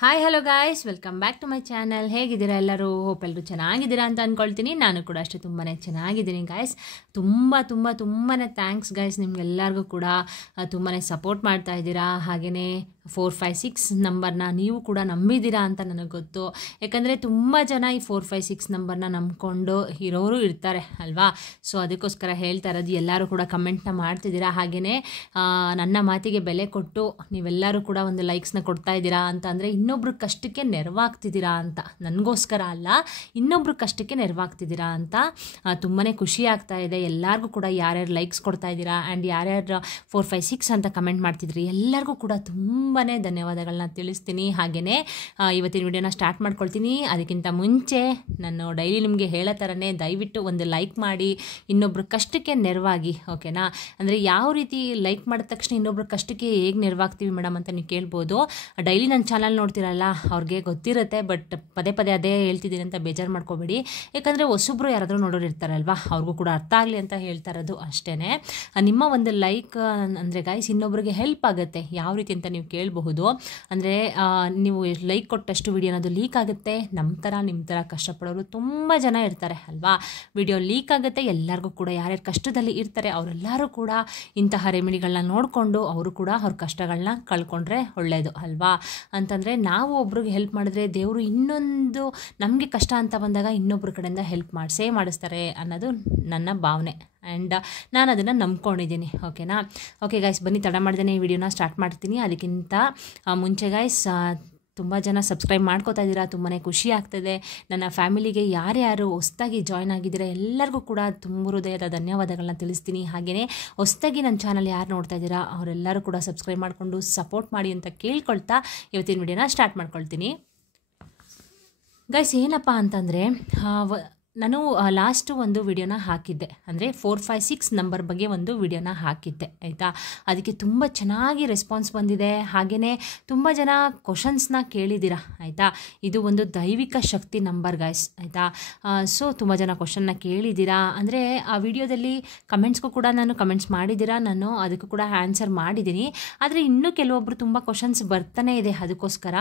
Hi hello guys, welcome back to my channel. ಹೇಗಿದ್ದೀರಾ ಎಲ್ಲರೂ? Hope ಎಲ್ಲರೂ ಚೆನ್ನಾಗಿದ್ದೀರಾ ಅಂತ ಅಂದ್ಕೊಳ್ತೀನಿ. ನಾನು ಕೂಡ ಅಷ್ಟೇ ತುಂಬಾ ಚೆನ್ನಾಗಿದ್ದೀನಿ ಗಾಯ್ಸ್. ತುಂಬಾ ಥ್ಯಾಂಕ್ಸ್ ಗಾಯ್ಸ್, ನಿಮ್ಗೆಲ್ಲರಿಗೂ ಕೂಡ ತುಂಬಾ ಸಪೋರ್ಟ್ ಮಾಡ್ತಾ ಇದ್ದೀರಾ. ಹಾಗೆಯೇ 456 ನಂಬರ್ನ ನೀವು ಕೂಡ ನಂಬಿದ್ದೀರಾ ಅಂತ ನನಗೆ ಗೊತ್ತು. ಯಾಕಂದರೆ ತುಂಬ ಜನ ಈ 456 ನಂಬರ್ನ ನಂಬ್ಕೊಂಡು ಇರೋರು ಇರ್ತಾರೆ ಅಲ್ವಾ. ಸೊ ಅದಕ್ಕೋಸ್ಕರ ಹೇಳ್ತಾ ಇರೋದು, ಎಲ್ಲರೂ ಕೂಡ ಕಮೆಂಟ್ನ ಮಾಡ್ತಿದ್ದೀರಾ. ಹಾಗೆಯೇ ನನ್ನ ಮಾತಿಗೆ ಬೆಲೆ ಕೊಟ್ಟು ನೀವೆಲ್ಲರೂ ಕೂಡ ಒಂದು ಲೈಕ್ಸ್ನ ಕೊಡ್ತಾ ಇದ್ದೀರಾ ಅಂತ ಅಂದರೆ ಇನ್ನೊಬ್ರ ಕಷ್ಟಕ್ಕೆ ನೆರವಾಗ್ತಿದ್ದೀರಾ ಅಂತ, ನನಗೋಸ್ಕರ ಅಲ್ಲ, ಇನ್ನೊಬ್ರ ಕಷ್ಟಕ್ಕೆ ನೆರವಾಗ್ತಿದ್ದೀರಾ ಅಂತ ತುಂಬಾ ಖುಷಿ ಆಗ್ತಾ ಇದೆ. ಎಲ್ಲರಿಗೂ ಕೂಡ ಯಾರ್ಯಾರು ಲೈಕ್ಸ್ ಕೊಡ್ತಾ ಇದ್ದೀರಾ ಆ್ಯಂಡ್ ಯಾರ್ಯಾರು 456 ಅಂತ ಕಮೆಂಟ್ ಮಾಡ್ತಿದ್ರಿ ಎಲ್ಲರಿಗೂ ಕೂಡ ತುಂಬಾ ಧನ್ಯವಾದಗಳನ್ನ ತಿಳಿಸ್ತೀನಿ. ಹಾಗೆಯೇ ಇವತ್ತಿನ ವಿಡಿಯೋನ ಸ್ಟಾರ್ಟ್ ಮಾಡ್ಕೊಳ್ತೀನಿ. ಅದಕ್ಕಿಂತ ಮುಂಚೆ ನಾನು ಡೈಲಿ ನಿಮಗೆ ಹೇಳೋ ಥರನೇ ದಯವಿಟ್ಟು ಒಂದು ಲೈಕ್ ಮಾಡಿ ಇನ್ನೊಬ್ರ ಕಷ್ಟಕ್ಕೆ ನೆರವಾಗಿ, ಓಕೆನಾ? ಅಂದರೆ ಯಾವ ರೀತಿ ಲೈಕ್ ಮಾಡಿದ ತಕ್ಷಣ ಇನ್ನೊಬ್ರ ಕಷ್ಟಕ್ಕೆ ಹೇಗೆ ನೆರವಾಗ್ತೀವಿ ಮೇಡಮ್ ಅಂತ ನೀವು ಕೇಳ್ಬೋದು. ಡೈಲಿ ನನ್ನ ಚಾನಲ್ ನೋಡ್ತಿರಲ್ಲ ಅವ್ರಿಗೆ ಗೊತ್ತಿರುತ್ತೆ, ಬಟ್ ಪದೇ ಅದೇ ಹೇಳ್ತಿದ್ದೀನಿ ಅಂತ ಬೇಜಾರು ಮಾಡ್ಕೋಬೇಡಿ. ಯಾಕಂದರೆ ಹೊಸಬ್ರು ಯಾರಾದರೂ ನೋಡೋರು ಇರ್ತಾರಲ್ವಾ, ಅವ್ರಿಗೂ ಕೂಡ ಅರ್ಥ ಆಗಲಿ ಅಂತ ಹೇಳ್ತಾ ಇರೋದು ಅಷ್ಟೇ. ನಿಮ್ಮ ಒಂದು ಲೈಕ್ ಅಂದರೆ ಗಾಯ್ಸ್ ಇನ್ನೊಬ್ರಿಗೆ ಹೆಲ್ಪ್ ಆಗುತ್ತೆ. ಯಾವ ರೀತಿ ಅಂತ ನೀವು ಕೇಳಬಹುದು. ಅಂದರೆ ನೀವು ಲೈಕ್ ಕೊಟ್ಟಷ್ಟು ವಿಡಿಯೋ ಅನ್ನೋದು ಲೀಕ್ ಆಗುತ್ತೆ. ನಿಮ್ಮ ಥರ ಕಷ್ಟಪಡೋರು ತುಂಬ ಜನ ಇರ್ತಾರೆ ಅಲ್ವಾ. ವಿಡಿಯೋ ಲೀಕ್ ಆಗುತ್ತೆ, ಎಲ್ಲರಿಗೂ ಕೂಡ ಯಾರ್ಯಾರು ಕಷ್ಟದಲ್ಲಿ ಇರ್ತಾರೆ ಅವರೆಲ್ಲರೂ ಕೂಡ ಇಂತಹ ರೆಮಿಡಿಗಳನ್ನ ನೋಡಿಕೊಂಡು ಅವರು ಕೂಡ ಅವ್ರ ಕಷ್ಟಗಳನ್ನ ಕಳ್ಕೊಂಡ್ರೆ ಒಳ್ಳೆಯದು ಅಲ್ವಾ. ಅಂತಂದರೆ ನಾವು ಒಬ್ರಿಗೆ ಹೆಲ್ಪ್ ಮಾಡಿದ್ರೆ ದೇವರು ಇನ್ನೊಂದು ನಮಗೆ ಕಷ್ಟ ಅಂತ ಬಂದಾಗ ಇನ್ನೊಬ್ಬರ ಕಡೆಯಿಂದ ಹೆಲ್ಪ್ ಮಾಡಿಸ್ತಾರೆ ಅನ್ನೋದು ನನ್ನ ಭಾವನೆ. ಆ್ಯಂಡ್ ನಾನು ಅದನ್ನು ನಂಬ್ಕೊಂಡಿದ್ದೀನಿ, ಓಕೆನಾ? ಓಕೆ ಗಾಯ್ಸ್, ಬನ್ನಿ ತಡ ಮಾಡ್ದೇ ಈ ವಿಡಿಯೋನ ಸ್ಟಾರ್ಟ್ ಮಾಡ್ತೀನಿ. ಅದಕ್ಕಿಂತ ಮುಂಚೆ ಗಾಯ್ಸ್, ತುಂಬ ಜನ ಸಬ್ಸ್ಕ್ರೈಬ್ ಮಾಡ್ಕೋತಾ ಇದ್ದೀರಾ, ತುಂಬಾ ಖುಷಿ ಆಗ್ತದೆ. ನನ್ನ ಫ್ಯಾಮಿಲಿಗೆ ಯಾರ್ಯಾರು ಹೊಸ್ದಾಗಿ ಜಾಯ್ನ್ ಆಗಿದ್ದೀರಾ ಎಲ್ಲರಿಗೂ ಕೂಡ ತುಂಬ ಹೃದಯದ ಧನ್ಯವಾದಗಳನ್ನ ತಿಳಿಸ್ತೀನಿ. ಹಾಗೆಯೇ ಹೊಸ್ದಾಗಿ ನನ್ನ ಚಾನಲ್ ಯಾರು ನೋಡ್ತಾ ಇದ್ದೀರಾ ಅವರೆಲ್ಲರೂ ಕೂಡ ಸಬ್ಸ್ಕ್ರೈಬ್ ಮಾಡಿಕೊಂಡು ಸಪೋರ್ಟ್ ಮಾಡಿ ಅಂತ ಕೇಳ್ಕೊಳ್ತಾ ಇವತ್ತಿನ ವಿಡಿಯೋನ ಸ್ಟಾರ್ಟ್ ಮಾಡ್ಕೊಳ್ತೀನಿ. ಗೈಸ್, ಏನಪ್ಪ ಅಂತಂದರೆ ನಾನು ಲಾಸ್ಟು ಒಂದು ವಿಡಿಯೋನ ಹಾಕಿದ್ದೆ, ಅಂದರೆ 456 ನಂಬರ್ ಬಗ್ಗೆ ಒಂದು ವಿಡಿಯೋನ ಹಾಕಿದ್ದೆ ಆಯಿತಾ. ಅದಕ್ಕೆ ತುಂಬ ಚೆನ್ನಾಗಿ ರೆಸ್ಪಾನ್ಸ್ ಬಂದಿದೆ. ಹಾಗೆಯೇ ತುಂಬ ಜನ ಕ್ವಶನ್ಸ್ನ ಕೇಳಿದ್ದೀರಾ ಆಯಿತಾ. ಇದು ಒಂದು ದೈವಿಕ ಶಕ್ತಿ ನಂಬರ್ ಗಾಯ್ಸ್ ಆಯಿತಾ. ಸೊ ತುಂಬ ಜನ ಕ್ವಶನ್ನ ಕೇಳಿದ್ದೀರಾ. ಅಂದರೆ ಆ ವಿಡಿಯೋದಲ್ಲಿ ಕಮೆಂಟ್ಸ್ಗೂ ಕೂಡ ನಾನು ಕಮೆಂಟ್ಸ್ ಮಾಡಿದ್ದೀರಾ, ನಾನು ಅದಕ್ಕೂ ಕೂಡ ಆನ್ಸರ್ ಮಾಡಿದ್ದೀನಿ. ಆದರೆ ಇನ್ನೂ ಕೆಲವೊಬ್ಬರು ತುಂಬ ಕ್ವಶನ್ಸ್ ಬರ್ತಾನೆ ಇದೆ. ಅದಕ್ಕೋಸ್ಕರ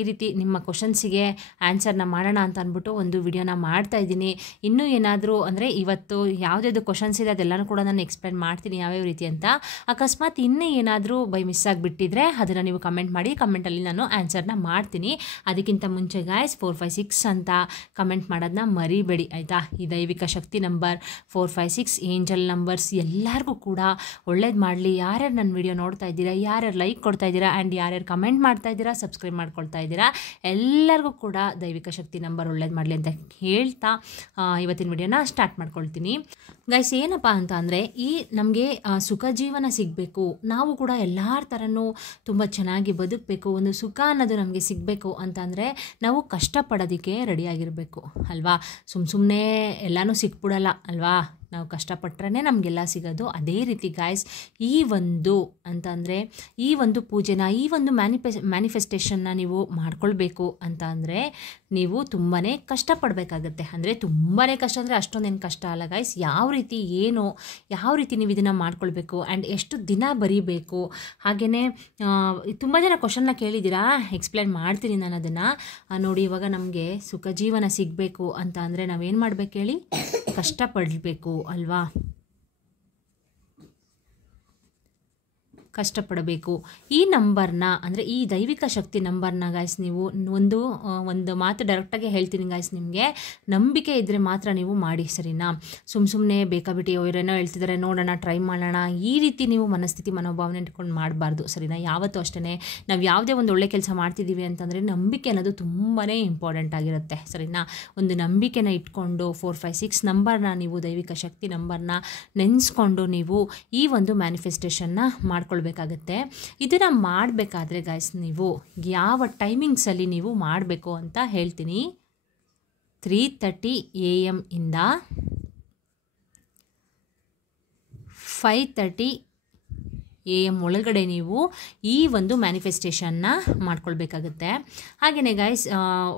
ಈ ರೀತಿ ನಿಮ್ಮ ಕ್ವಶನ್ಸಿಗೆ ಆನ್ಸರ್ನ ಮಾಡೋಣ ಅಂತ ಅಂದ್ಬಿಟ್ಟು ಒಂದು ವಿಡಿಯೋನ ಮಾಡ್ತಾ ಇದ್ದೀನಿ. ಇನ್ನೂ ಏನಾದರೂ ಅಂದರೆ ಇವತ್ತು ಯಾವುದ್ಯಾವುದು ಕ್ವಶನ್ಸ್ ಇದೆ ಅದೆಲ್ಲನೂ ಕೂಡ ನಾನು ಎಕ್ಸ್ಪ್ಲೇನ್ ಮಾಡ್ತೀನಿ ಯಾವ್ಯಾವ ರೀತಿ ಅಂತ. ಅಕಸ್ಮಾತ್ ಇನ್ನೂ ಏನಾದರೂ ಬೈ ಮಿಸ್ ಆಗಿಬಿಟ್ಟಿದ್ರೆ ಅದನ್ನು ನೀವು ಕಮೆಂಟ್ ಮಾಡಿ, ಕಮೆಂಟಲ್ಲಿ ನಾನು ಆನ್ಸರ್ನ ಮಾಡ್ತೀನಿ. ಅದಕ್ಕಿಂತ ಮುಂಚೆ ಗಾಯ್ಸ್ 456 ಅಂತ ಕಮೆಂಟ್ ಮಾಡೋದನ್ನ ಮರಿಬೇಡಿ ಆಯಿತಾ. ಈ ದೈವಿಕ ಶಕ್ತಿ ನಂಬರ್ 456 ಏಂಜಲ್ ನಂಬರ್ಸ್ ಎಲ್ಲರಿಗೂ ಕೂಡ ಒಳ್ಳೇದು ಮಾಡಲಿ. ಯಾರ್ಯಾರು ನನ್ನ ವಿಡಿಯೋ ನೋಡ್ತಾ ಇದ್ದೀರಾ, ಯಾರ್ಯಾರು ಲೈಕ್ ಕೊಡ್ತಾ ಇದ್ದೀರಾ ಆ್ಯಂಡ್ ಯಾರ್ಯಾರು ಕಮೆಂಟ್ ಮಾಡ್ತಾ ಇದ್ದೀರಾ, ಸಬ್ಸ್ಕ್ರೈಬ್ ಮಾಡ್ಕೊಳ್ತಾ ಇದ್ದೀರಾ, ಎಲ್ಲರಿಗೂ ಕೂಡ ದೈವಿಕ ಶಕ್ತಿ ನಂಬರ್ ಒಳ್ಳೇದು ಮಾಡಲಿ ಅಂತ ಹೇಳ್ತಾ ಇವತ್ತಿನ ವಿಡಿಯೋನ ಸ್ಟಾರ್ಟ್ ಮಾಡ್ಕೊಳ್ತೀನಿ. ಗೈಸ್, ಏನಪ್ಪ ಅಂತ ಅಂದರೆ ಈ ನಮಗೆ ಸುಖ ಜೀವನ ಸಿಗಬೇಕು, ನಾವು ಕೂಡ ಎಲ್ಲರ ಥರನೂ ತುಂಬ ಚೆನ್ನಾಗಿ ಬದುಕಬೇಕು, ಒಂದು ಸುಖ ಅನ್ನೋದು ನಮಗೆ ಸಿಗಬೇಕು ಅಂತಂದರೆ ನಾವು ಕಷ್ಟಪಡೋದಕ್ಕೆ ರೆಡಿಯಾಗಿರಬೇಕು ಅಲ್ವಾ. ಸುಮ್ಮನೆ ಎಲ್ಲನೂ ಸಿಕ್ಬಿಡಲ್ಲ ಅಲ್ವಾ. ನಾವು ಕಷ್ಟಪಟ್ಟರೆ ನಮಗೆಲ್ಲ ಸಿಗೋದು. ಅದೇ ರೀತಿ ಗಾಯ್ಸ್, ಈ ಒಂದು ಪೂಜೆನ, ಈ ಒಂದು ಮ್ಯಾನಿಫೆಸ್ಟೇಷನ್ನ ನೀವು ಮಾಡ್ಕೊಳ್ಬೇಕು ಅಂತ ಅಂದರೆ ನೀವು ತುಂಬಾ ಕಷ್ಟಪಡಬೇಕಾಗತ್ತೆ. ಅಂದರೆ ತುಂಬಾ ಕಷ್ಟ ಅಂದರೆ ಅಷ್ಟೊಂದೇನು ಕಷ್ಟ ಅಲ್ಲ ಗಾಯ್ಸ್. ಯಾವ ರೀತಿ ನೀವು ಇದನ್ನು ಮಾಡ್ಕೊಳ್ಬೇಕು ಆ್ಯಂಡ್ ಎಷ್ಟು ದಿನ ಬರೀಬೇಕು. ಹಾಗೆಯೇ ತುಂಬ ಜನ ಕ್ವಶನ್ನ ಕೇಳಿದ್ದೀರಾ, ಎಕ್ಸ್ಪ್ಲೇನ್ ಮಾಡ್ತೀನಿ ನಾನು ಅದನ್ನು. ನೋಡಿ, ಇವಾಗ ನಮಗೆ ಸುಖ ಜೀವನ ಸಿಗಬೇಕು ಅಂತ ಅಂದರೆ ನಾವೇನು ಮಾಡಬೇಕು ಹೇಳಿ? ಕಷ್ಟಪಡಬೇಕು ಅಲ್ವಾ. ಕಷ್ಟಪಡಬೇಕು. ಈ ನಂಬರ್ನ ಅಂದರೆ ಈ ದೈವಿಕ ಶಕ್ತಿ ನಂಬರ್ನ ಗಾಯ್ಸ್ ನೀವು ಒಂದು ಮಾತು ಡೈರೆಕ್ಟಾಗಿ ಹೇಳ್ತೀನಿ ಗಾಯ್ಸ್, ನಿಮಗೆ ನಂಬಿಕೆ ಇದ್ದರೆ ಮಾತ್ರ ನೀವು ಮಾಡಿ, ಸರಿನಾ? ಸುಮ್ಮನೆ ಬೇಕಾಬಿಟ್ಟು ಅವರೇನೋ ಹೇಳ್ತಿದ್ದಾರೆ ನೋಡೋಣ, ಟ್ರೈ ಮಾಡೋಣ, ಈ ರೀತಿ ನೀವು ಮನೋಭಾವನೆ ಇಟ್ಕೊಂಡು ಮಾಡಬಾರ್ದು, ಸರಿನಾ? ಯಾವತ್ತೂ ಅಷ್ಟೇ ನಾವು ಯಾವುದೇ ಒಂದು ಒಳ್ಳೆ ಕೆಲಸ ಮಾಡ್ತಿದ್ದೀವಿ ಅಂತಂದರೆ ನಂಬಿಕೆ ಅನ್ನೋದು ತುಂಬಾ ಇಂಪಾರ್ಟೆಂಟ್ ಆಗಿರುತ್ತೆ, ಸರಿನಾ? ಒಂದು ನಂಬಿಕೆನ ಇಟ್ಕೊಂಡು 456 ನಂಬರ್ನ ನೀವು ದೈವಿಕ ಶಕ್ತಿ ನಂಬರ್ನ ನೆನೆಸ್ಕೊಂಡು ನೀವು ಈ ಒಂದು ಮ್ಯಾನಿಫೆಸ್ಟೇಷನ್ನ ಮಾಡ್ಕೊಳ್ಬೇಕಾಗುತ್ತೆ. ಇದನ್ನು ಮಾಡಬೇಕಾದ್ರೆ ಗಾಯ್ಸ್ ನೀವು ಯಾವ ಟೈಮಿಂಗ್ಸಲ್ಲಿ ನೀವು ಮಾಡಬೇಕು ಅಂತ ಹೇಳ್ತೀನಿ. 3:30 AM ಇಂದ 5:30 AM ಒಳಗಡೆ ನೀವು ಈ ಒಂದು ಮ್ಯಾನಿಫೆಸ್ಟೇಷನ್ನ ಮಾಡ್ಕೊಳ್ಬೇಕಾಗುತ್ತೆ. ಹಾಗೆಯೇ ಗೈಸ್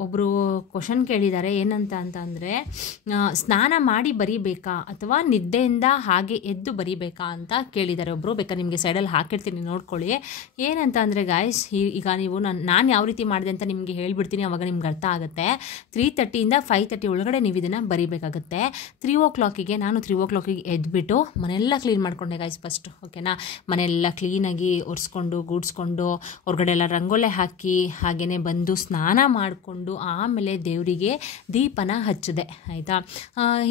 ಒಬ್ಬರು ಕ್ವಶನ್ ಕೇಳಿದ್ದಾರೆ, ಏನಂತ ಅಂದರೆ ಸ್ನಾನ ಮಾಡಿ ಬರೀಬೇಕಾ ಅಥವಾ ನಿದ್ದೆಯಿಂದ ಹಾಗೆ ಎದ್ದು ಬರೀಬೇಕಾ ಅಂತ ಕೇಳಿದ್ದಾರೆ ಒಬ್ಬರು. ಬೇಕಾದ್ರೆ ನಿಮಗೆ ಸೈಡಲ್ಲಿ ಹಾಕಿರ್ತೀನಿ ನೋಡ್ಕೊಳ್ಳಿ. ಏನಂತ ಅಂದರೆ ಗೈಸ್, ಈಗ ನೀವು ನಾನು ಯಾವ ರೀತಿ ಮಾಡಿದೆ ಅಂತ ನಿಮಗೆ ಹೇಳಿಬಿಡ್ತೀನಿ, ಅವಾಗ ನಿಮ್ಗೆ ಅರ್ಥ ಆಗುತ್ತೆ. 3:30 ಇಂದ 5:30 ಒಳಗಡೆ ನೀವು ಇದನ್ನು ಬರೀಬೇಕಾಗುತ್ತೆ. 3 o'clockಗೆ ನಾನು 3 o'clockಗೆ ಎದ್ಬಿಟ್ಟು ಮನೆಯೆಲ್ಲ ಕ್ಲೀನ್ ಮಾಡ್ಕೊಂಡೆ ಗೈಸ್ ಫಸ್ಟು. ಓಕೆನಾ, ಮನೆಯೆಲ್ಲ ಕ್ಲೀನಾಗಿ ಒರೆಸ್ಕೊಂಡು ಗೂಡಿಸ್ಕೊಂಡು ಹೊರಗಡೆ ಎಲ್ಲ ರಂಗೋಲೆ ಹಾಕಿ ಹಾಗೆಯೇ ಬಂದು ಸ್ನಾನ ಮಾಡಿಕೊಂಡು ಆಮೇಲೆ ದೇವರಿಗೆ ದೀಪನ ಹಚ್ಚಿದೆ. ಆಯಿತಾ,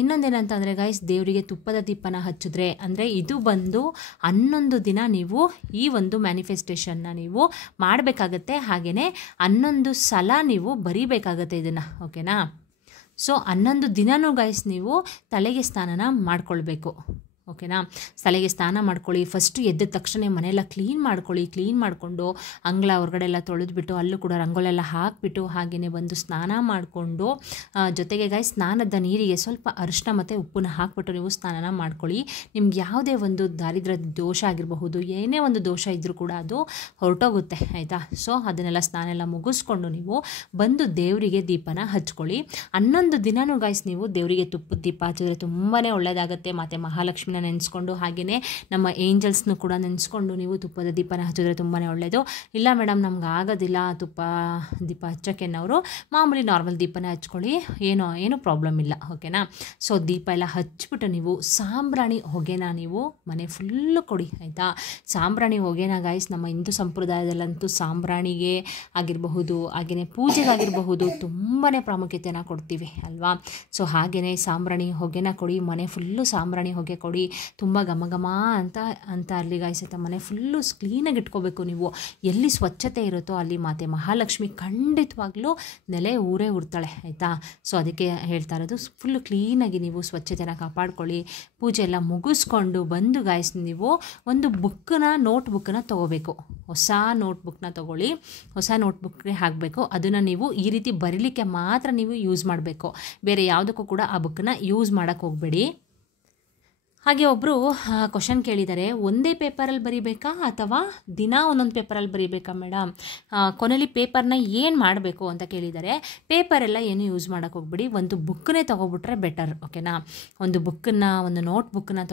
ಇನ್ನೊಂದೇನಂತ ಅಂದರೆ ಗೈಸ್, ದೇವರಿಗೆ ತುಪ್ಪದ ದೀಪನ ಹಚ್ಚಿದ್ರೆ ಅಂದರೆ ಇದು ಬಂದು 11 ದಿನ ನೀವು ಈ ಒಂದು ಮ್ಯಾನಿಫೆಸ್ಟೇಷನ್ನ ನೀವು ಮಾಡಬೇಕಾಗತ್ತೆ. ಹಾಗೆಯೇ 11 ಸಲ ನೀವು ಬರೀಬೇಕಾಗತ್ತೆ ಇದನ್ನು. ಓಕೆನಾ, ಸೊ 11 ದಿನವೂ ಗೈಸ್ ನೀವು ತಲೆಗೆ ಸ್ನಾನನ ಮಾಡ್ಕೊಳ್ಬೇಕು. ಓಕೆನಾ, ತಲೆಗೆ ಸ್ನಾನ ಮಾಡ್ಕೊಳ್ಳಿ. ಫಸ್ಟು ಎದ್ದ ತಕ್ಷಣ ಮನೆಯೆಲ್ಲ ಕ್ಲೀನ್ ಮಾಡ್ಕೊಳ್ಳಿ. ಕ್ಲೀನ್ ಮಾಡಿಕೊಂಡು ಅಂಗಳ ಹೊರಗಡೆ ಎಲ್ಲ ತೊಳೆದ್ಬಿಟ್ಟು ಅಲ್ಲೂ ಕೂಡ ರಂಗೋಲೆಲ್ಲ ಹಾಕಿಬಿಟ್ಟು ಹಾಗೆಯೇ ಬಂದು ಸ್ನಾನ ಮಾಡಿಕೊಂಡು ಜೊತೆಗೆ ಗೈಸ್ ಸ್ನಾನದ ನೀರಿಗೆ ಸ್ವಲ್ಪ ಅರಿಶಿನ ಮತ್ತು ಉಪ್ಪನ್ನ ಹಾಕಿಬಿಟ್ಟು ನೀವು ಸ್ನಾನ ಮಾಡ್ಕೊಳ್ಳಿ. ನಿಮ್ಗೆ ಯಾವುದೇ ಒಂದು ದಾರಿದ್ರ್ಯ ದೋಷ ಆಗಿರಬಹುದು, ಏನೇ ಒಂದು ದೋಷ ಇದ್ದರೂ ಕೂಡ ಅದು ಹೊರಟೋಗುತ್ತೆ. ಆಯಿತಾ, ಸೊ ಅದನ್ನೆಲ್ಲ ಸ್ನಾನ ಎಲ್ಲ ಮುಗಿಸ್ಕೊಂಡು ನೀವು ಬಂದು ದೇವರಿಗೆ ದೀಪನ ಹಚ್ಕೊಳ್ಳಿ. 11 ದಿನವೂ ಗೈಸ್ ನೀವು ದೇವರಿಗೆ ತುಪ್ಪದ ದೀಪ ಹಚ್ಚಿದ್ರೆ ತುಂಬಾ ಒಳ್ಳೆಯದಾಗುತ್ತೆ. ಮತ್ತು ಮಹಾಲಕ್ಷ್ಮಿ ನೆನೆಸ್ಕೊಂಡು ಹಾಗೆಯೇ ನಮ್ಮ ಏಂಜಲ್ಸ್ನು ಕೂಡ ನೆನೆಸ್ಕೊಂಡು ನೀವು ತುಪ್ಪದ ದೀಪನ ಹಚ್ಚಿದ್ರೆ ತುಂಬಾ ಒಳ್ಳೆಯದು. ಇಲ್ಲ ಮೇಡಮ್ ನಮ್ಗೆ ಆಗೋದಿಲ್ಲ ತುಪ್ಪ ದೀಪ ಹಚ್ಚೋಕ್ಕೆ, ನಾವು ಮಾಮೂಲಿ ನಾರ್ಮಲ್ ದೀಪನ ಹಚ್ಕೊಳ್ಳಿ, ಏನೂ ಪ್ರಾಬ್ಲಮ್ ಇಲ್ಲ. ಓಕೆನಾ, ಸೊ ದೀಪ ಎಲ್ಲ ಹಚ್ಬಿಟ್ಟು ನೀವು ಸಾಂಬ್ರಾಣಿ ಹೊಗೆನ ನೀವು ಮನೆ ಫುಲ್ಲು ಕೊಡಿ. ಆಯಿತಾ, ಸಾಂಬ್ರಾಣಿ ಹೊಗೆನ ಗೈಸ್ ನಮ್ಮ ಹಿಂದೂ ಸಂಪ್ರದಾಯದಲ್ಲಂತೂ ಸಾಂಬ್ರಾಣಿಗೆ ಆಗಿರಬಹುದು ಹಾಗೆಯೇ ಪೂಜೆಗಾಗಿರಬಹುದು ತುಂಬಾ ಪ್ರಾಮುಖ್ಯತೆಯನ್ನು ಕೊಡ್ತೀವಿ ಅಲ್ವಾ. ಸೊ ಹಾಗೆಯೇ ಸಾಂಬ್ರಾಣಿ ಹೊಗೆನ ಕೊಡಿ, ಮನೆ ಫುಲ್ಲು ಸಾಂಬ್ರಾಣಿ ಹೊಗೆ ಕೊಡಿ. ತುಂಬ ಘಮ ಘಮ ಅಂತ ಅಲ್ಲಿ ಗೈಸ್ ಆಯಿತಾ, ಮನೆ ಫುಲ್ಲು ಕ್ಲೀನಾಗಿ ಇಟ್ಕೋಬೇಕು. ನೀವು ಎಲ್ಲಿ ಸ್ವಚ್ಛತೆ ಇರುತ್ತೋ ಅಲ್ಲಿ ಮಾತೆ ಮಹಾಲಕ್ಷ್ಮಿ ಖಂಡಿತವಾಗ್ಲೂ ನೆಲೆ ಊರೇ ಉರ್ತಾಳೆ. ಆಯಿತಾ, ಸೊ ಅದಕ್ಕೆ ಹೇಳ್ತಾ ಇರೋದು, ಫುಲ್ಲು ಕ್ಲೀನಾಗಿ ನೀವು ಸ್ವಚ್ಛತೆನ ಕಾಪಾಡ್ಕೊಳ್ಳಿ. ಪೂಜೆ ಎಲ್ಲ ಮುಗಿಸ್ಕೊಂಡು ಬಂದು ಗೈಸ್ ನೀವು ಒಂದು ನೋಟ್ಬುಕ್ಕನ್ನ ತೊಗೋಬೇಕು. ಹೊಸ ನೋಟ್ಬುಕ್ನ ತೊಗೊಳ್ಳಿ. ಹೊಸ ನೋಟ್ಬುಕ್ಗೆ ಹಾಕಬೇಕು. ಅದನ್ನು ನೀವು ಈ ರೀತಿ ಬರೀಲಿಕ್ಕೆ ಮಾತ್ರ ನೀವು ಯೂಸ್ ಮಾಡಬೇಕು. ಬೇರೆ ಯಾವುದಕ್ಕೂ ಕೂಡ ಆ ಬುಕ್ಕನ್ನ ಯೂಸ್ ಮಾಡೋಕ್ಕೆ ಹೋಗಬೇಡಿ. ಹಾಗೆ ಒಬ್ಬರು ಕ್ವಶನ್ ಕೇಳಿದ್ದಾರೆ, ಒಂದೇ ಪೇಪರಲ್ಲಿ ಬರೀಬೇಕಾ ಅಥವಾ ದಿನ ಒಂದೊಂದು ಪೇಪರಲ್ಲಿ ಬರೀಬೇಕಾ ಮೇಡಮ್, ಕೊನೆಯಲ್ಲಿ ಪೇಪರ್ನ ಏನು ಮಾಡಬೇಕು ಅಂತ ಕೇಳಿದ್ದಾರೆ. ಪೇಪರೆಲ್ಲ ಏನು ಯೂಸ್ ಮಾಡೋಕ್ಕೆ ಹೋಗ್ಬಿಡಿ, ಒಂದು ಬುಕ್ಕನ್ನೇ ತೊಗೊಬಿಟ್ರೆ ಬೆಟರ್. ಓಕೆನಾ, ಒಂದು ನೋಟ್ಬುಕ್ಕನ್ನ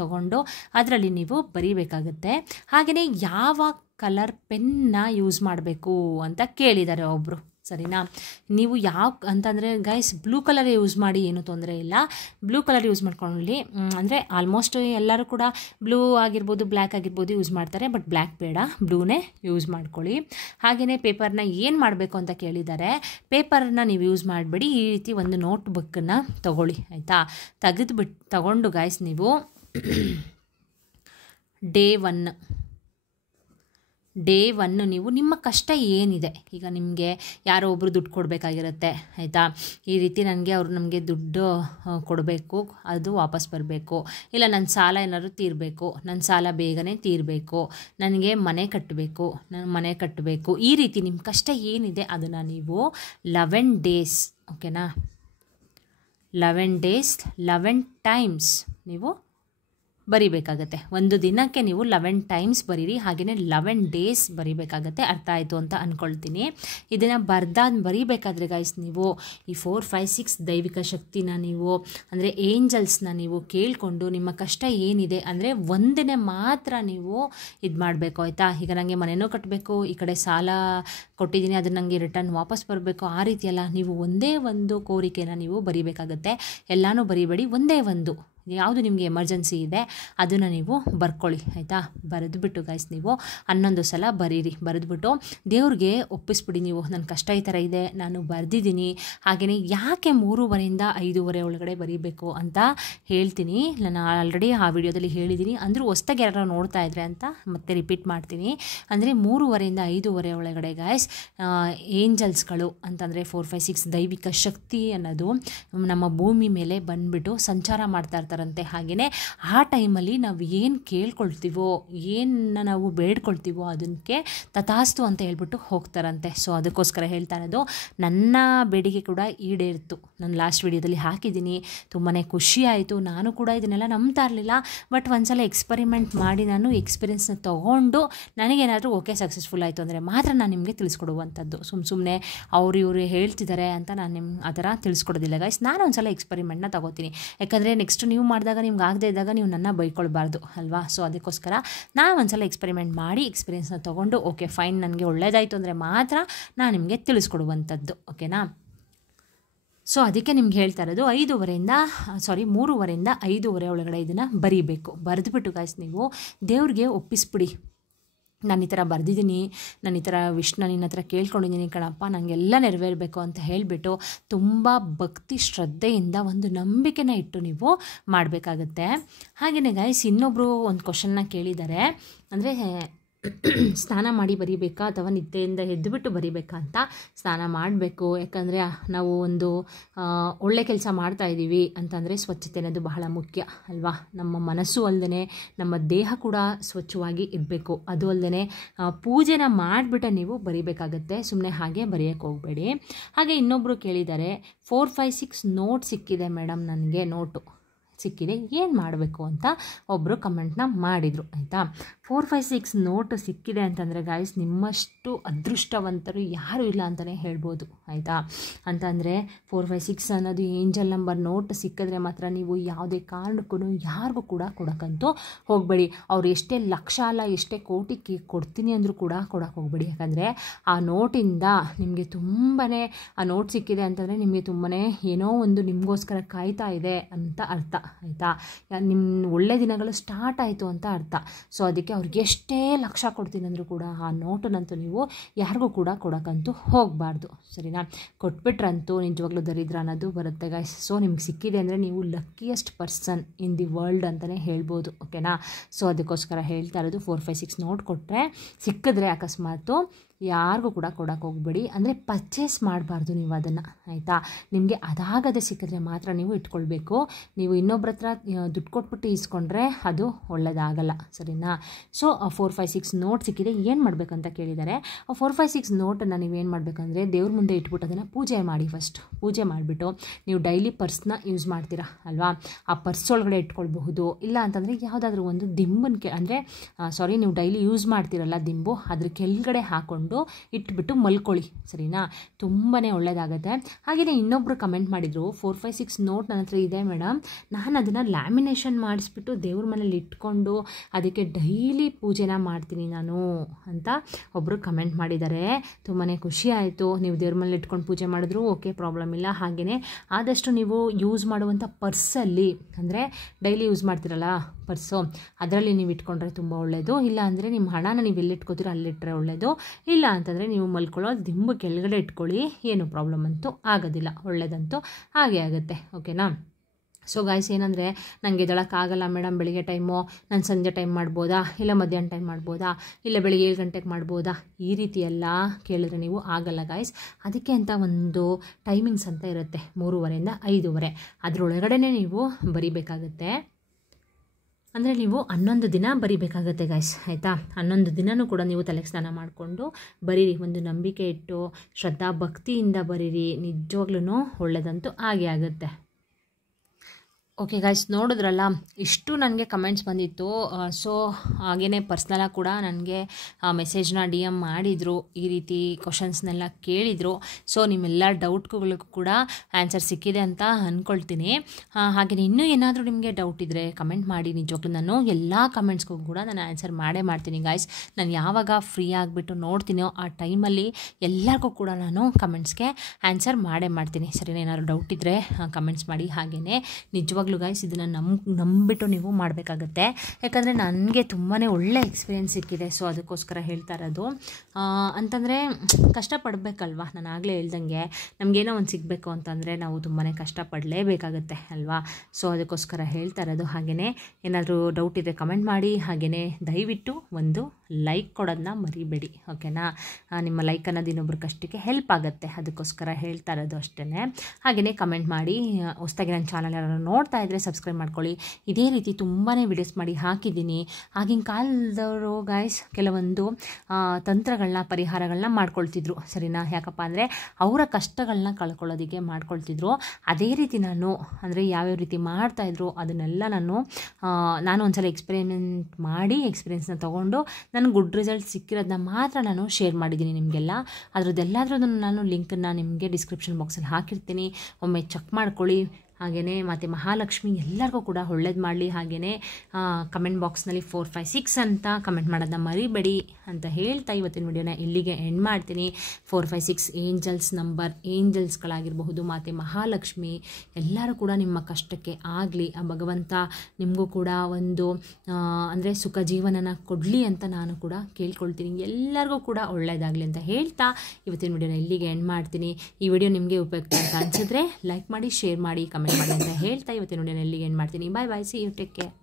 ತೊಗೊಂಡು ಅದರಲ್ಲಿ ನೀವು ಬರೀಬೇಕಾಗುತ್ತೆ. ಹಾಗೆಯೇ ಯಾವ ಕಲರ್ ಪೆನ್ನ ಯೂಸ್ ಮಾಡಬೇಕು ಅಂತ ಕೇಳಿದ್ದಾರೆ ಒಬ್ಬರು. ಸರಿನಾ, ನೀವು ಅಂತಂದರೆ ಗೈಸ್ ಬ್ಲೂ ಕಲರ್ ಯೂಸ್ ಮಾಡಿ, ಏನೂ ತೊಂದರೆ ಇಲ್ಲ. ಬ್ಲೂ ಕಲರ್ ಯೂಸ್ ಮಾಡ್ಕೊಳ್ಳಿ. ಅಂದರೆ ಆಲ್ಮೋಸ್ಟ್ ಎಲ್ಲರೂ ಕೂಡ ಬ್ಲೂ ಆಗಿರ್ಬೋದು ಬ್ಲ್ಯಾಕ್ ಆಗಿರ್ಬೋದು ಯೂಸ್ ಮಾಡ್ತಾರೆ, ಬಟ್ ಬ್ಲ್ಯಾಕ್ ಬೇಡ, ಬ್ಲೂನೇ ಯೂಸ್ ಮಾಡ್ಕೊಳ್ಳಿ. ಹಾಗೆಯೇ ಪೇಪರ್ನ ಏನು ಮಾಡಬೇಕು ಅಂತ ಕೇಳಿದ್ದಾರೆ. ಪೇಪರ್ನ ನೀವು ಯೂಸ್ ಮಾಡಬೇಡಿ, ಈ ರೀತಿ ಒಂದು ನೋಟ್ಬುಕ್ಕನ್ನು ತೊಗೊಳ್ಳಿ. ಆಯಿತಾ, ತಗೊಂಡು ಗೈಸ್ ನೀವು ಡೇ 1 ನೀವು ನಿಮ್ಮ ಕಷ್ಟ ಏನಿದೆ, ಈಗ ನಿಮಗೆ ಯಾರೋ ಒಬ್ಬರು ದುಡ್ಡು ಕೊಡಬೇಕಾಗಿರುತ್ತೆ. ಆಯಿತಾ, ಈ ರೀತಿ ನಮಗೆ ದುಡ್ಡು ಕೊಡಬೇಕು, ಅದು ವಾಪಸ್ ಬರಬೇಕು, ಇಲ್ಲ ನನ್ನ ಸಾಲ ಏನಾದರೂ ತೀರಬೇಕು, ನನ್ನ ಸಾಲ ಬೇಗನೆ ತೀರಬೇಕು, ನನಗೆ ಮನೆ ಕಟ್ಟಬೇಕು, ಈ ರೀತಿ ನಿಮ್ಮ ಕಷ್ಟ ಏನಿದೆ ಅದನ್ನು ನೀವು 11 days, ಓಕೆನಾ, 11 days 11 times ನೀವು ಬರಿಬೇಕಾಗತ್ತೆ. ಒಂದು ದಿನಕ್ಕೆ ನೀವು 11 times ಬರೀರಿ. ಹಾಗೆಯೇ 11 days ಬರಿಬೇಕಾಗತ್ತೆ. ಅರ್ಥ ಆಯಿತು ಅಂತ ಅಂದ್ಕೊಳ್ತೀನಿ. ಇದನ್ನು ಬರಿಬೇಕಾದ್ರೆ ಗೈಸ್ ನೀವು ಈ 4, 5, 6 ದೈವಿಕ ಶಕ್ತಿನ ನೀವು ಅಂದರೆ ಏಂಜಲ್ಸ್ನ ನೀವು ಕೇಳಿಕೊಂಡು ನಿಮ್ಮ ಕಷ್ಟ ಏನಿದೆ ಅಂದರೆ ಒಂದಿನ ಮಾತ್ರ ನೀವು ಇದು ಮಾಡಬೇಕು. ಆಯಿತಾ, ಈಗ ನನಗೆ ಮನೆಯೂ ಕಟ್ಟಬೇಕು, ಈ ಕಡೆ ಸಾಲ ಕೊಟ್ಟಿದ್ದೀನಿ ಅದನ್ನು ನನಗೆ ರಿಟರ್ನ್ ವಾಪಸ್ ಬರಬೇಕು, ಆ ರೀತಿಯೆಲ್ಲ ನೀವು ಒಂದೇ ಒಂದು ಕೋರಿಕೆನ ನೀವು ಬರಿಬೇಕಾಗತ್ತೆ. ಎಲ್ಲನೂ ಬರಿಬೇಡಿ, ಒಂದೇ ಒಂದು ಯಾವುದು ನಿಮಗೆ ಎಮರ್ಜೆನ್ಸಿ ಇದೆ ಅದನ್ನು ನೀವು ಬರ್ಕೊಳ್ಳಿ. ಆಯಿತಾ, ಬರೆದುಬಿಟ್ಟು ಗೈಸ್ ನೀವು 11 ಸಲ ಬರೀರಿ. ಬರೆದುಬಿಟ್ಟು ದೇವ್ರಿಗೆ ಒಪ್ಪಿಸ್ಬಿಡಿ. ನೀವು ನನ್ನ ಕಷ್ಟ ಈ ಥರ ಇದೆ, ನಾನು ಬರೆದಿದ್ದೀನಿ. ಹಾಗೆಯೇ ಯಾಕೆ 3:30 5:30 ಒಳಗಡೆ ಬರೀಬೇಕು ಅಂತ ಹೇಳ್ತೀನಿ. ನಾನು ಆಲ್ರೆಡಿ ಆ ವಿಡಿಯೋದಲ್ಲಿ ಹೇಳಿದ್ದೀನಿ. ಅಂದರೂ ಹೊಸ್ದಾಗಿ ಯಾರು ನೋಡ್ತಾ ಇದ್ರೆ ಅಂತ ಮತ್ತೆ ರಿಪೀಟ್ ಮಾಡ್ತೀನಿ. ಅಂದರೆ 3:30 5:30 ಒಳಗಡೆ ಗೈಸ್ ಏಂಜಲ್ಸ್ಗಳು ಅಂತಂದರೆ 4, 5, 6 ದೈವಿಕ ಶಕ್ತಿ ಅನ್ನೋದು ನಮ್ಮ ಭೂಮಿ ಮೇಲೆ ಬಂದುಬಿಟ್ಟು ಸಂಚಾರ ಮಾಡ್ತಾ ಮಾಡ್ತಾರಂತೆ. ಹಾಗೆಯೇ ಆ ಟೈಮಲ್ಲಿ ನಾವು ಏನು ಕೇಳ್ಕೊಳ್ತೀವೋ, ಏನು ನಾವು ಬೇಡ್ಕೊಳ್ತೀವೋ ಅದಕ್ಕೆ ತಥಾಸ್ತು ಅಂತ ಹೇಳ್ಬಿಟ್ಟು ಹೋಗ್ತಾರಂತೆ. ಸೊ ಅದಕ್ಕೋಸ್ಕರ ಹೇಳ್ತಾ ಇರೋದು. ನನ್ನ ಬೇಡಿಕೆ ಕೂಡ ಈಡೇರಿತು. ನಾನು ಲಾಸ್ಟ್ ವಿಡಿಯೋದಲ್ಲಿ ಹಾಕಿದ್ದೀನಿ. ತುಂಬಾ ಖುಷಿ ಆಯಿತು. ನಾನು ಕೂಡ ಇದನ್ನೆಲ್ಲ ನಂಬ್ತಾ ಇರಲಿಲ್ಲ. ಬಟ್ ಒಂದ್ಸಲ ಎಕ್ಸ್ಪರಿಮೆಂಟ್ ಮಾಡಿ ನಾನು ಎಕ್ಸ್ಪೀರಿಯೆನ್ಸ್ನ ತೊಗೊಂಡು ನನಗೇನಾದರೂ ಓಕೆ ಸಕ್ಸಸ್ಫುಲ್ ಆಯಿತು ಅಂದರೆ ಮಾತ್ರ ನಾನು ನಿಮಗೆ ತಿಳಿಸ್ಕೊಡುವಂಥದ್ದು. ಸುಮ್ಮನೆ ಇವರು ಹೇಳ್ತಿದ್ದಾರೆ ಅಂತ ನಾನು ನಿಮ್ಗೆ ಆ ಥರ ತಿಳಿಸ್ಕೊಡೋದಿಲ್ಲ ಗೈಸ್. ನಾನು ಒಂದ್ಸಲ ಎಕ್ಸ್ಪರಿಮೆಂಟ್ನ ತೊಗೋತೀನಿ. ಯಾಕಂದರೆ ನೆಕ್ಸ್ಟ್ ನೀವು ಮಾಡಿದಾಗ ನಿಮ್ಗೆ ಆಗದೆ ಇದ್ದಾಗ ನೀವು ನನ್ನ ಬೈಕೊಳ್ಬಾರ್ದು ಅಲ್ವಾ. ಸೊ ಅದಕ್ಕೋಸ್ಕರ ನಾನು ಒಂದ್ಸಲ ಎಕ್ಸ್ಪರಿಮೆಂಟ್ ಮಾಡಿ ಎಕ್ಸ್ಪೀರಿಯೆನ್ಸ್ನ ತೊಗೊಂಡು ಓಕೆ ಫೈನ್ ನನಗೆ ಒಳ್ಳೆಯದಾಯಿತು ಅಂದರೆ ಮಾತ್ರ ನಾನು ನಿಮಗೆ ತಿಳಿಸ್ಕೊಡುವಂಥದ್ದು. ಓಕೆನಾ. ಸೊ ಅದಕ್ಕೆ ನಿಮ್ಗೆ ಹೇಳ್ತಾ ಇರೋದು 3:30 ಇಂದ 5:30 ಒಳಗಡೆ ಇದನ್ನು ಬರೀಬೇಕು. ಬರೆದುಬಿಟ್ಟು ಗಾಯ್ಸ್ ನೀವು ದೇವ್ರಿಗೆ ಒಪ್ಪಿಸ್ಬಿಡಿ. ನಾನು ಈ ಥರ ಬರೆದಿದ್ದೀನಿ, ನಾನು ಈ ಥರ ನಿನ್ನ ಹತ್ರ ಕೇಳ್ಕೊಂಡಿದ್ದೀನಿ ಕಣಪ್ಪ, ನನಗೆಲ್ಲ ನೆರವೇರಬೇಕು ಅಂತ ಹೇಳಿಬಿಟ್ಟು ತುಂಬ ಭಕ್ತಿ ಶ್ರದ್ಧೆಯಿಂದ ಒಂದು ನಂಬಿಕೆನ ಇಟ್ಟು ನೀವು ಮಾಡಬೇಕಾಗತ್ತೆ. ಹಾಗೆಯೇ ಗಾಯ್ಸ್ ಇನ್ನೊಬ್ಬರು ಒಂದು ಕ್ವಶನ್ನ ಕೇಳಿದ್ದಾರೆ. ಅಂದರೆ ಸ್ನಾನ ಮಾಡಿ ಬರೀಬೇಕಾ ಅಥವಾ ನಿದ್ದೆಯಿಂದ ಎದ್ದುಬಿಟ್ಟು ಬರೀಬೇಕಾ ಅಂತ. ಸ್ನಾನ ಮಾಡಬೇಕು. ಯಾಕಂದರೆ ನಾವು ಒಂದು ಒಳ್ಳೆ ಕೆಲಸ ಮಾಡ್ತಾಯಿದ್ದೀವಿ ಅಂತಂದರೆ ಸ್ವಚ್ಛತೆ ಅನ್ನೋದು ಬಹಳ ಮುಖ್ಯ ಅಲ್ವಾ. ನಮ್ಮ ಮನಸ್ಸು ಅಲ್ಲದೆ ನಮ್ಮ ದೇಹ ಕೂಡ ಸ್ವಚ್ಛವಾಗಿ ಇರಬೇಕು. ಅದು ಅಲ್ಲದೆ ಪೂಜೆನ ಮಾಡಿಬಿಟ್ಟು ನೀವು ಬರೀಬೇಕಾಗತ್ತೆ. ಸುಮ್ಮನೆ ಹಾಗೆ ಬರೆಯೋಕ್ಕೆ ಹೋಗಬೇಡಿ. ಹಾಗೆ ಇನ್ನೊಬ್ಬರು ಕೇಳಿದ್ದಾರೆ 456 ನೋಟ್ ಸಿಕ್ಕಿದೆ ಮೇಡಮ್, ನನಗೆ ನೋಟು ಸಿಕ್ಕಿದೆ, ಏನು ಮಾಡಬೇಕು ಅಂತ ಒಬ್ಬರು ಕಮೆಂಟ್ನ ಮಾಡಿದರು. ಆಯಿತಾ. 456 ನೋಟು ಸಿಕ್ಕಿದೆ ಅಂತಂದರೆ ಗಾಯ್ಸ್ ನಿಮ್ಮಷ್ಟು ಅದೃಷ್ಟವಂತರು ಯಾರೂ ಇಲ್ಲ ಅಂತಲೇ ಹೇಳ್ಬೋದು. ಆಯಿತಾ. ಅಂತಂದರೆ 456 ಅನ್ನೋದು ಏಂಜಲ್ ನಂಬರ್ ನೋಟ್ ಸಿಕ್ಕಿದ್ರೆ ಮಾತ್ರ ನೀವು ಯಾವುದೇ ಕಾರಣಕ್ಕೂ ಯಾರಿಗೂ ಕೂಡ ಕೊಡೋಕ್ಕಂತೂ ಹೋಗಬೇಡಿ. ಅವ್ರು ಎಷ್ಟೇ ಲಕ್ಷ ಅಲ್ಲ ಎಷ್ಟೇ ಕೋಟಿ ಕೊಡ್ತೀನಿ ಅಂದರೂ ಕೂಡ ಕೊಡೋಕ್ಕೆ ಹೋಗಬೇಡಿ. ಯಾಕಂದರೆ ಆ ನೋಟಿಂದ ನಿಮಗೆ ತುಂಬಾ ಆ ನೋಟ್ ಸಿಕ್ಕಿದೆ ಅಂತಂದರೆ ನಿಮಗೆ ತುಂಬಾ ಏನೋ ಒಂದು ನಿಮಗೋಸ್ಕರ ಕಾಯ್ತಾ ಇದೆ ಅಂತ ಅರ್ಥ. ಆಯಿತಾ. ನಿಮ್ಮ ಒಳ್ಳೆ ದಿನಗಳು ಸ್ಟಾರ್ಟ್ ಆಯಿತು ಅಂತ ಅರ್ಥ. ಸೊ ಅದಕ್ಕೆ ಅವ್ರಿಗೆ ಎಷ್ಟೇ ಲಕ್ಷ ಕೊಡ್ತೀನಿ ಅಂದರೂ ಕೂಡ ಆ ನೋಟನ್ನಂತೂ ನೀವು ಯಾರಿಗೂ ಕೂಡ ಕೊಡೋಕ್ಕಂತೂ ಹೋಗಬಾರ್ದು. ಸರಿನಾ. ಕೊಟ್ಬಿಟ್ರಂತೂ ನಿಜವಾಗ್ಲೂ ದರಿದ್ರ ಅನ್ನೋದು ಬರುತ್ತೆ ಗೈಸ್. ಸೊ ನಿಮ್ಗೆ ಸಿಕ್ಕಿದೆ ಅಂದರೆ ನೀವು luckiest person in the world ಅಂತಲೇ ಹೇಳ್ಬೋದು. ಓಕೆನಾ. ಸೊ ಅದಕ್ಕೋಸ್ಕರ ಹೇಳ್ತಾ ಇರೋದು 456 ನೋಟ್ ಕೊಟ್ಟರೆ ಸಿಕ್ಕಿದ್ರೆ ಅಕಸ್ಮಾತು ಯಾರಿಗೂ ಕೂಡ ಕೊಡೋಕ್ಕೆ ಹೋಗಬೇಡಿ. ಅಂದರೆ ಪರ್ಚೇಸ್ ಮಾಡಬಾರ್ದು ನೀವು ಅದನ್ನು. ಆಯಿತಾ. ನಿಮಗೆ ಅದಾಗದೆ ಸಿಕ್ಕಿದ್ರೆ ಮಾತ್ರ ನೀವು ಇಟ್ಕೊಳ್ಬೇಕು. ನೀವು ಇನ್ನೊಬ್ಬರ ಹತ್ರ ದುಡ್ಡು ಕೊಟ್ಬಿಟ್ಟು ಇಸ್ಕೊಂಡ್ರೆ ಅದು ಒಳ್ಳೆಯದಾಗಲ್ಲ. ಸರಿನಾ. ಸೊ 456 ನೋಟ್ ಸಿಕ್ಕಿದೆ, ಏನು ಮಾಡಬೇಕಂತ ಕೇಳಿದ್ದಾರೆ. 456 ನೋಟನ್ನು ನೀವೇನು ಮಾಡಬೇಕಂದ್ರೆ ದೇವ್ರ ಮುಂದೆ ಇಟ್ಬಿಟ್ಟು ಅದನ್ನು ಪೂಜೆ ಮಾಡಿ. ಫಸ್ಟ್ ಪೂಜೆ ಮಾಡಿಬಿಟ್ಟು ನೀವು ಡೈಲಿ ಪರ್ಸ್ನ ಯೂಸ್ ಮಾಡ್ತೀರಾ ಅಲ್ವಾ. ಆ ಪರ್ಸ್ ಒಳಗಡೆ ಇಟ್ಕೊಳ್ಬಹುದು. ಇಲ್ಲ ಅಂತಂದರೆ ಯಾವುದಾದ್ರೂ ಒಂದು ದಿಂಬನ್ನು ನೀವು ಡೈಲಿ ಯೂಸ್ ಮಾಡ್ತೀರಲ್ಲ ದಿಂಬು, ಅದ್ರ ಕೆಳಗಡೆ ಹಾಕ್ಕೊಂಡು ಇಟ್ಬಿಟ್ಟು ಮಲ್ಕೊಳ್ಳಿ. ಸರಿನಾ. ತುಂಬಾ ಒಳ್ಳೆಯದಾಗುತ್ತೆ. ಹಾಗೆಯೇ ಇನ್ನೊಬ್ಬರು ಕಮೆಂಟ್ ಮಾಡಿದರು 456 ನೋಟ್ ನನ್ನ ಹತ್ರ ಇದೆ ಮೇಡಮ್, ನಾನು ಅದನ್ನು ಲ್ಯಾಮಿನೇಷನ್ ಮಾಡಿಸ್ಬಿಟ್ಟು ದೇವ್ರ ಮನೇಲಿ ಇಟ್ಕೊಂಡು ಅದಕ್ಕೆ ಡೈಲಿ ಪೂಜೆನ ಮಾಡ್ತೀನಿ ನಾನು ಅಂತ ಒಬ್ಬರು ಕಮೆಂಟ್ ಮಾಡಿದ್ದಾರೆ. ತುಂಬಾ ಖುಷಿ ಆಯಿತು. ನೀವು ದೇವ್ರ ಮನೇಲಿ ಇಟ್ಕೊಂಡು ಪೂಜೆ ಮಾಡಿದ್ರು ಓಕೆ, ಪ್ರಾಬ್ಲಮ್ ಇಲ್ಲ. ಹಾಗೆಯೇ ಆದಷ್ಟು ನೀವು ಯೂಸ್ ಮಾಡುವಂಥ ಪರ್ಸಲ್ಲಿ, ಅಂದರೆ ಡೈಲಿ ಯೂಸ್ ಮಾಡ್ತೀರಲ್ಲ ಪರ್ಸು, ಅದರಲ್ಲಿ ನೀವು ಇಟ್ಕೊಂಡ್ರೆ ತುಂಬ ಒಳ್ಳೆಯದು. ಇಲ್ಲ ಅಂದರೆ ನಿಮ್ಮ ಹಣನ ನೀವು ಎಲ್ಲಿಟ್ಕೋತೀರೋ ಅಲ್ಲಿಟ್ಟರೆ ಒಳ್ಳೆಯದು. ಇಲ್ಲ ಅಂತಂದರೆ ನೀವು ಮಲ್ಕೊಳ್ಳೋ ದಿಂಬು ಕೆಳಗಡೆ ಇಟ್ಕೊಳ್ಳಿ, ಏನು ಪ್ರಾಬ್ಲಮ್ ಅಂತೂ ಆಗೋದಿಲ್ಲ, ಒಳ್ಳೆಯದಂತೂ ಹಾಗೆ ಆಗುತ್ತೆ. ಓಕೆನಾ. ಸೊ ಗಾಯ್ಸ್ ಏನಂದರೆ ನನಗೆ ಎದ್ದೇಳೋಕ್ಕಾಗಲ್ಲ ಮೇಡಮ್ ಬೆಳಿಗ್ಗೆ ಟೈಮು, ನಾನು ಸಂಜೆ ಟೈಮ್ ಮಾಡ್ಬೋದಾ, ಇಲ್ಲ ಮಧ್ಯಾಹ್ನ ಟೈಮ್ ಮಾಡ್ಬೋದಾ, ಇಲ್ಲ ಬೆಳಿಗ್ಗೆ 7 ಗಂಟೆಗೆ ಮಾಡ್ಬೋದಾ, ಈ ರೀತಿ ಎಲ್ಲ ಕೇಳಿದ್ರೆ ನೀವು ಆಗಲ್ಲ ಗಾಯ್ಸ್. ಅದಕ್ಕೆ ಅಂತ ಒಂದು ಟೈಮಿಂಗ್ಸ್ ಅಂತ ಇರುತ್ತೆ, 3:30 ಇಂದ 5:30 ಅದರೊಳಗಡೆ ನೀವು ಬರಿಬೇಕಾಗುತ್ತೆ. ಅಂದರೆ ನೀವು 11 ದಿನ ಬರಿಬೇಕಾಗತ್ತೆ ಗಾಯ್ಸ್. ಆಯಿತಾ. 11 ದಿನವೂ ಕೂಡ ನೀವು ತಲೆಗೆ ಸ್ನಾನ ಮಾಡಿಕೊಂಡು ಬರೀರಿ. ಒಂದು ನಂಬಿಕೆ ಇಟ್ಟು ಶ್ರದ್ಧಾ ಭಕ್ತಿಯಿಂದ ಬರೀರಿ. ನಿಜವಾಗ್ಲೂ ಒಳ್ಳೆಯದಂತೂ ಹಾಗೆ ಆಗುತ್ತೆ. ಓಕೆ ಗಾಯ್ಸ್, ನೋಡಿದ್ರಲ್ಲ ಇಷ್ಟು ನನಗೆ ಕಮೆಂಟ್ಸ್ ಬಂದಿತ್ತು. ಸೊ ಹಾಗೆಯೇ ಪರ್ಸ್ನಲಾಗಿ ಕೂಡ ನನಗೆ ಮೆಸೇಜ್ನ DM ಮಾಡಿದರು, ಈ ರೀತಿ ಕ್ವಶನ್ಸ್ನೆಲ್ಲ ಕೇಳಿದರು. ಸೊ ನಿಮ್ಮೆಲ್ಲ ಡೌಟ್ಗಳಿಗೂ ಕೂಡ ಆನ್ಸರ್ ಸಿಕ್ಕಿದೆ ಅಂತ ಅಂದ್ಕೊಳ್ತೀನಿ. ಹಾಗೆಯೇ ಇನ್ನೂ ಏನಾದರೂ ನಿಮಗೆ ಡೌಟ್ ಇದ್ದರೆ ಕಮೆಂಟ್ ಮಾಡಿ. ನಿಜವಾಗ್ಲೂ ನಾನು ಎಲ್ಲ ಕಮೆಂಟ್ಸ್ಗೂ ಕೂಡ ನಾನು ಆನ್ಸರ್ ಮಾಡ್ತೀನಿ ಗಾಯ್ಸ್. ನಾನು ಯಾವಾಗ ಫ್ರೀ ಆಗಿಬಿಟ್ಟು ನೋಡ್ತೀನೋ ಆ ಟೈಮಲ್ಲಿ ಎಲ್ಲರಿಗೂ ಕೂಡ ನಾನು ಕಮೆಂಟ್ಸ್ಗೆ ಆನ್ಸರ್ ಮಾಡ್ತೀನಿ. ಸರಿ, ಏನಾದ್ರು ಡೌಟ್ ಇದ್ದರೆ ಕಮೆಂಟ್ಸ್ ಮಾಡಿ. ಹಾಗೆಯೇ ನಿಜವಾಗ್ಲೂ ಗೈಸ್ ಇದನ್ನು ನಂಬಿಟ್ಟು ನೀವು ಮಾಡಬೇಕಾಗತ್ತೆ. ಯಾಕಂದರೆ ನನಗೆ ತುಂಬಾ ಒಳ್ಳೆ ಎಕ್ಸ್ಪೀರಿಯೆನ್ಸ್ ಸಿಕ್ಕಿದೆ. ಸೊ ಅದಕ್ಕೋಸ್ಕರ ಹೇಳ್ತಾ ಇರೋದು. ಅಂತಂದರೆ ಕಷ್ಟಪಡಬೇಕಲ್ವಾ. ನಾನು ಆಗಲೇ ಹೇಳ್ದಂಗೆ ನಮಗೇನೋ ಒಂದು ಸಿಗಬೇಕು ಅಂತಂದರೆ ನಾವು ತುಂಬಾ ಕಷ್ಟಪಡಲೇಬೇಕಾಗತ್ತೆ ಅಲ್ವಾ. ಸೊ ಅದಕ್ಕೋಸ್ಕರ ಹೇಳ್ತಾ ಇರೋದು. ಹಾಗೆಯೇ ಏನಾದರೂ ಡೌಟ್ ಇದ್ದರೆ ಕಮೆಂಟ್ ಮಾಡಿ. ಹಾಗೆಯೇ ದಯವಿಟ್ಟು ಒಂದು ಲೈಕ್ ಕೊಡೋದನ್ನ ಮರಿಬೇಡಿ. ಓಕೆನಾ. ನಿಮ್ಮ ಲೈಕ್ ಅನ್ನೋದು ಇನ್ನೊಬ್ರ ಕಷ್ಟಕ್ಕೆ ಹೆಲ್ಪ್ ಆಗುತ್ತೆ. ಅದಕ್ಕೋಸ್ಕರ ಹೇಳ್ತಾ ಇರೋದು ಅಷ್ಟೇ. ಹಾಗೆಯೇ ಕಮೆಂಟ್ ಮಾಡಿ. ಹೊಸದಾಗಿ ನನ್ನ ಚಾನಲ್ ಯಾರು ನೋಡ್ತಾ ಇದ್ದರೆ ಸಬ್ಸ್ಕ್ರೈಬ್ ಮಾಡ್ಕೊಳ್ಳಿ. ಇದೇ ರೀತಿ ತುಂಬಾ ವೀಡಿಯೋಸ್ ಮಾಡಿ ಹಾಕಿದ್ದೀನಿ. ಆಗಿನ ಕಾಲದವರು ಗಾಯ್ಸ್ ಕೆಲವೊಂದು ತಂತ್ರಗಳನ್ನ ಪರಿಹಾರಗಳನ್ನ ಮಾಡ್ಕೊಳ್ತಿದ್ರು, ಸರಿನಾ? ಯಾಕಪ್ಪ ಅಂದರೆ ಅವರ ಕಷ್ಟಗಳನ್ನ ಕಳ್ಕೊಳ್ಳೋದಕ್ಕೆ ಮಾಡ್ಕೊಳ್ತಿದ್ರು. ಅದೇ ರೀತಿ ನಾನು ಅಂದರೆ ಯಾವ್ಯಾವ ರೀತಿ ಮಾಡ್ತಾಯಿದ್ರು ಅದನ್ನೆಲ್ಲ ನಾನು ಒಂದ್ಸಲ ಎಕ್ಸ್ಪೆರಿಮೆಂಟ್ ಮಾಡಿ ಎಕ್ಸ್ಪೀರಿಯೆನ್ಸ್ನ ತೊಗೊಂಡು ನನಗೆ ಗುಡ್ ರಿಸಲ್ಟ್ ಸಿಕ್ಕಿರೋದನ್ನ ಮಾತ್ರ ನಾನು ಶೇರ್ ಮಾಡಿದ್ದೀನಿ ನಿಮಗೆಲ್ಲ. ಅದರದ್ದೆಲ್ಲದ್ರದ್ದು ನಾನು ಲಿಂಕನ್ನು ನಿಮಗೆ ಡಿಸ್ಕ್ರಿಪ್ಷನ್ ಬಾಕ್ಸಲ್ಲಿ ಹಾಕಿರ್ತೀನಿ, ಒಮ್ಮೆ ಚೆಕ್ ಮಾಡ್ಕೊಳ್ಳಿ. ಹಾಗೆಯೇ ಮತ್ತು ಮಹಾಲಕ್ಷ್ಮಿ ಎಲ್ಲರಿಗೂ ಕೂಡ ಒಳ್ಳೇದು ಮಾಡಲಿ. ಹಾಗೆಯೇ ಕಮೆಂಟ್ ಬಾಕ್ಸ್ನಲ್ಲಿ 4, 5, 6 ಅಂತ ಕಮೆಂಟ್ ಮಾಡೋದನ್ನ ಮರಿಬೇಡಿ ಅಂತ ಹೇಳ್ತಾ ಇವತ್ತಿನ ವಿಡಿಯೋನ ಇಲ್ಲಿಗೆ ಎಂಡ್ ಮಾಡ್ತೀನಿ. 4, 5, 6 ಏಂಜಲ್ಸ್ ನಂಬರ್, ಏಂಜಲ್ಸ್ಗಳಾಗಿರಬಹುದು ಮತ್ತು ಮಹಾಲಕ್ಷ್ಮಿ ಎಲ್ಲರೂ ಕೂಡ ನಿಮ್ಮ ಕಷ್ಟಕ್ಕೆ ಆಗಲಿ. ಆ ಭಗವಂತ ನಿಮಗೂ ಕೂಡ ಒಂದು ಅಂದರೆ ಸುಖ ಜೀವನನ ಕೊಡಲಿ ಅಂತ ನಾನು ಕೂಡ ಕೇಳ್ಕೊಳ್ತೀನಿ. ಎಲ್ಲರಿಗೂ ಕೂಡ ಒಳ್ಳೆಯದಾಗಲಿ ಅಂತ ಹೇಳ್ತಾ ಇವತ್ತಿನ ವಿಡಿಯೋನ ಇಲ್ಲಿಗೆ ಎಂಡ್ ಮಾಡ್ತೀನಿ. ಈ ವಿಡಿಯೋ ನಿಮಗೆ ಉಪಯುಕ್ತ ಅಂತ ಅನಿಸಿದ್ರೆ ಲೈಕ್ ಮಾಡಿ, ಶೇರ್ ಮಾಡಿ, ಕಮೆಂಟ್ ಮಾಡಿ ಅಂತ ಹೇಳ್ತಾ ಇವತ್ತಿನ ವಿಡಿಯೋನ ಇಲ್ಲಿಗೆ ಎಂಡ್ ಮಾಡ್ತೀನಿ. ಬಾಯ್ ಬಾಯ್, ಸಿ ಯು, ಟೇಕ್ ಕೇರ್.